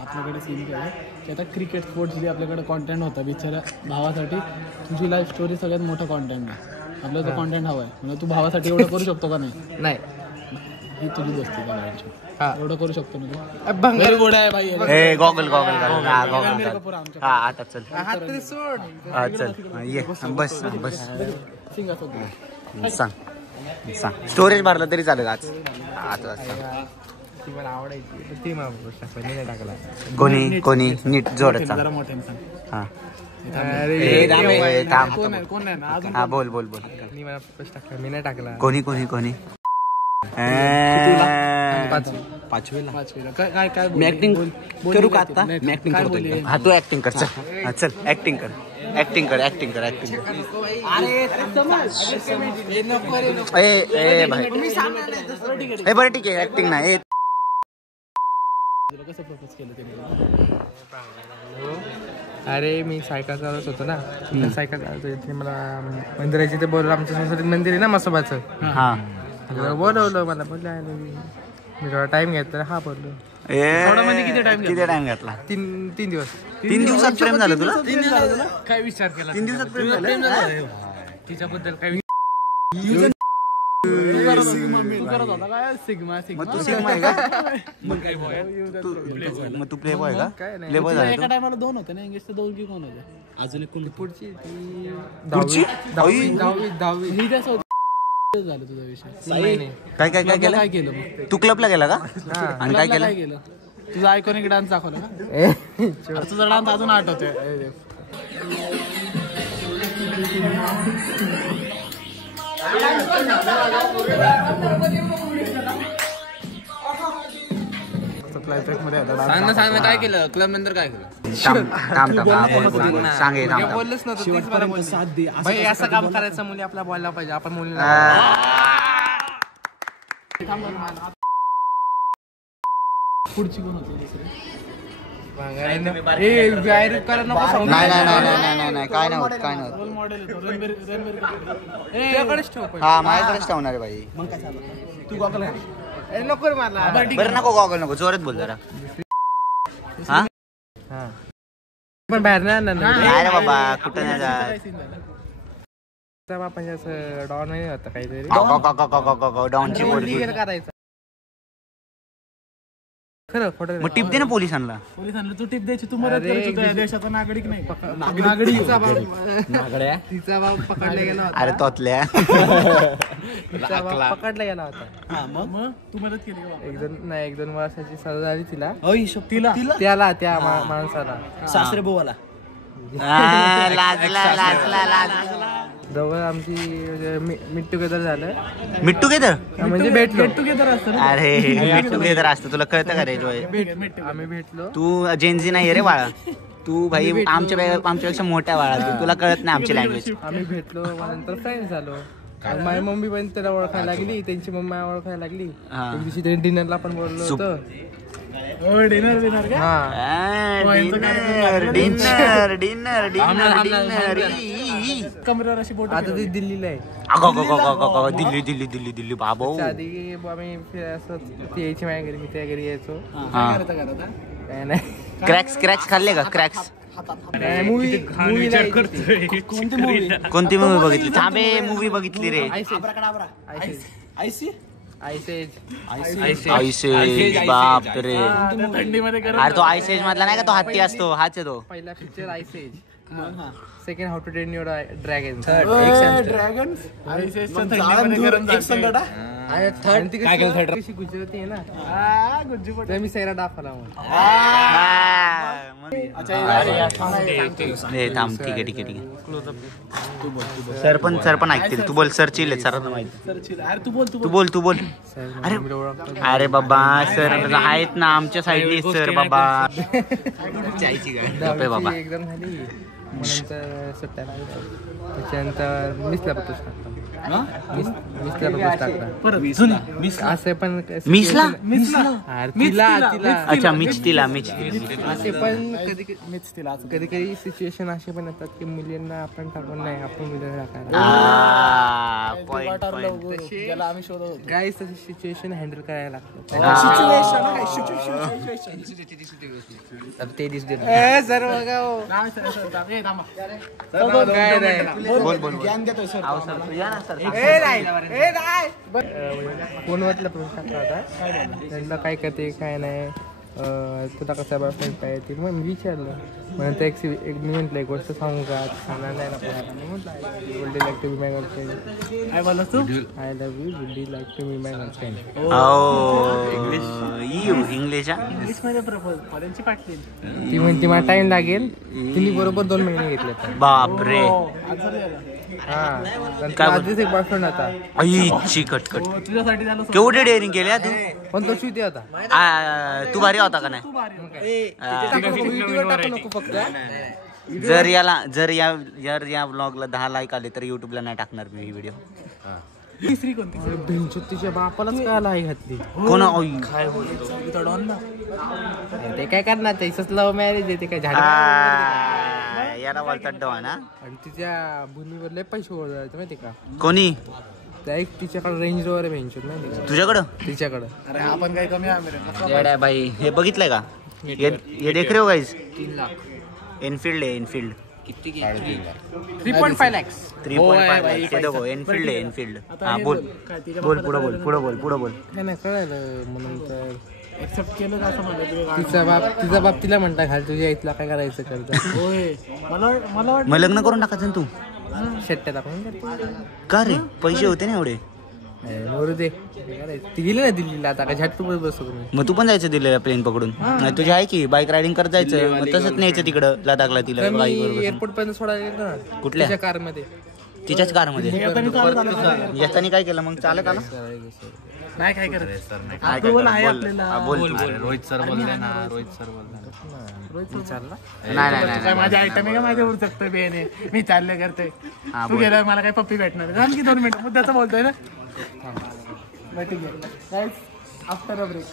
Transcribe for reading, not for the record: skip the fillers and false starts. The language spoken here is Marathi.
आपल्याकडे सीन काय की आता क्रिकेट स्पोर्ट्स जे आपल्याकडे कॉन्टेंट होता बिचारा भावासाठी तुझी लाईफ स्टोरी सगळ्यात मोठा कॉन्टेंट आहे. आपल्याला तो कॉन्टेंट हवा आहे म्हणजे तू भावासाठी एवढं करू शकतो का नाही? नाही ही तुझी दोस्ती का एवढं करू शकतो ना व्हेरी गुड आहे भाई. ए गॉगल आता चल चल ये बस सांग स्टोरेज भरलं तरी चालेल आज ती मला आवडायची ती मला टाकला कोणी नीट जोरात जरा मोठ्याने सांग. हा कोण बोल मी मला टाकला मी नाही टाकला कोणी पाचवीला काय मी ऍक्टिंग करू का आता? मी ऍक्टिंग करतो. हा तू ऍक्टिंग कर चल ऍक्टिंग कर. ए भाई बरं ठीक आहे ऍक्टिंग नाही. कसं प्रपोज केलं त्याने? अरे मी सायकल चालवत होतो ना सायकल चालवतो इथे मला मंदिराची ते बोललं आमच्या संस्कृतीत मंदिर आहे ना मसोबाचं. हा बोलवलं मला बोललं मी थोडा टाइम घेतला. हा बोललो किती टाइम घेतला? 3 दिवस. 3 दिवसात प्रेम झालं तुला? काय विचार केला? 3 दिवसात प्रेम झालं तिच्याबद्दल काय मग तू प्ले बॉय का? प्ले बॉय एका टायमाला 2 होते ना इंग्लिशचं 2 की कोण होते? अजून एक पुढची दहावी ही कसं झालं तुझा विषय? काय केलं मग? तू क्लबला गेला का? आणि काय केलं? तुझा आयकॉनिक डान्स दाखवला का? तुझा डान्स अजून आठवतोय. सांग काय केलं क्लब नंतर काय केलं? बोललंच नव्हतं. भाई असं काम करायचं मुली आपला बोलला पाहिजे आपण मुलीला. पुढची कोण होती? नाही काय नव्हतं. रोल मॉडेल हा माझ्याकडेच ठेवणार आहे भाई. नको रे मला. बरं नको गॉगल नको जोरात बोल जरा. हा पण बाहेर नाही रे बाबा कुठं नाही जात. आपण असं डॉन नाही होता काहीतरी डॉनची पोरगी करायचं खरं खोटं. मग टिप दे ना पोलिसांना. तू टिप द्यायची तू मदत करायची. देशाचा नागरिक नाही तिचा बाप पकडला गेला होता. अरे तोतल्या तिचा बाप पकडला गेला होता. मग तू मदत केली का? 1-2 वर्षाची सजा झाली तिला त्याला त्या माणसाला सासरे बोवाला जवळ आमची मीट टुगेदर झालं. मीट टुगेदर म्हणजे भेटलो. टुगेदर असतं. अरे मीट टुगेदर असतं तुला कळतं का रे जॉय? आम्ही भेटलो. तू जेनझी नाही रे बाळा. तू भाई आमच्यापेक्षा मोठ्या बाळा. तुला कळत नाही आमची लँग्वेज. आम्ही भेटलो नंतर फ्रेंड झालो. माझी मम्मी पण त्याला ओळखायला लागली त्यांची मम्मी ओळखायला लागली. एक दिवशी त्यांनी डिनरला पण बोललो होतं. डिनर कमरेवर अशी बोट. आता ती दिल्लीला आहे. दिल्ली बाबा. आधी आम्ही असं ती यायची माझ्या घरी मी त्या घरी यायचो. काय नाही. क्रॅक्स खाल्ले का? क्रॅक्स कोणती मूवी बघितली? थांबे मूवी बघितली रे. आयसेज बाप रे. अरे तो आयसेज मधला नाही का? तो हत्ती असतो. हाच आहे तो. पहिला picture Ice Age. Second how to train your dragon. Gujarati आहे ना. मी सैरा दाखवला थांब. ठीक आहे सर पण ऐकतील. तू बोल. सर चिल सरांना माहिती. तू बोल. अरे बाबा सर आहेत ना आमच्या साईडने सर बाबा. बाबा एकदम झाली. नंतर सुट्ट्या लागल्या त्याच्यानंतर मिसला पत्तोच टाकतो. मिसला प्रपोज टाकला परत जुनी असे पण मिसला अरे तिला अच्छा मीच तिला असे पण कधी मीच तिला असं. कधी कधी सिच्युएशन असे पण येतात की मुलींना आपण टाकून नाही आपण मुलींना टाकायला पॉइंट ज्याला आम्ही शोधत होतो. काही तशी सिच्युएशन हँडल करायला लागतं ते दिसते सर बघा काय नाही ज्ञान देतोय सर. फोनवरला प्रश्न टाकला होता त्यांना काय करते काय नाही तुला कसा बॉयफ्रेंड पाहिजे मग मी विचारलं म्हणून एक मी म्हटलं एक गोष्ट सांगू का सांगणार नाही ना मी म्हटलं would you like to be my girlfriend काय बोललास तू? I love you would you like to be my girlfriend English English मध्ये प्रपोज त्यांची पाटली. ती म्हणते मला टाइम लागेल तिने बरोबर 2 महिने घेतले बापरे हा आधीच एक बॉयफ्रेंड होता आईची कटकट तुझ्यासाठी झालं केवढे डेअरिंग केल्या तू पण तो शिवते होता तू भारी होता का नाही टाकू नको फक्त जर या ब्लॉगला 10 लाईक आले तर युट्यूबला नाही टाकणार मी ही व्हिडिओ. तिसरी कोणती? तिच्या बापालाच काय लाई घातली कोण ते काय करणार त्याच लव्ह मॅरेज आहे ते काय झाड याला बोलतात डवा ना. आणि तिच्या भूमीवर लय पैसे ओढायचे माहिती का कोणी त्या एक तिच्याकडे रेंज रोवर आहे भेंचून माहिती का तुझ्याकडं तिच्याकडं अरे आपण काही कमी आम्ही येड्या बाई हे बघितलंय का ये देख रहे हो गाइस एनफील्ड आहे एनफील्ड 3.5 lakhs 3.5 ते देखो एनफील्ड आहे एनफील्ड. हा बोल बोल पुढं बोल काय नाही कळालं म्हणून तर एक्सेप्ट केलं का असं म्हणलं? तिचा बाप तिला म्हणता घाल तुझ्या इथला काय करायचं करता होय मला वाटतं मग लग्न करून टाकायचं ना तू. शेट्ट्या टाकून का रे पैसे होते ना एवढे. मोरू दे ती गेली ना दिल्लीला आता काय झटपट बसतो तुम्ही मग तू पण जायचं दिलं प्लेन पकडून नाही तुझी आहे की बाईक रायडिंग करत जायचं मग तसंच न्यायचं तिकडं लडाखला तिला बाईक बरोबर. एअरपोर्ट पर्यंत सोडायला गेलो ना कुठल्या कार मध्ये तिच्याच कार मध्ये याच्याने काय केलं मग चालत आला नाही काय करत अप्रुव्हल आहे आपल्याला. बोल रोहित सर बोलले ना रोहित सर बोलले चालला नाही काय माझ्या आयटम आहे का माझ्या उर सकतोय बेने मी चालले करते तू गेला मला काय पप्पी भेटणार जाण की 2 मिनिटं मुद्द्याचं बोलतोय ना. ठीक आहे आफ्टर अ ब्रेक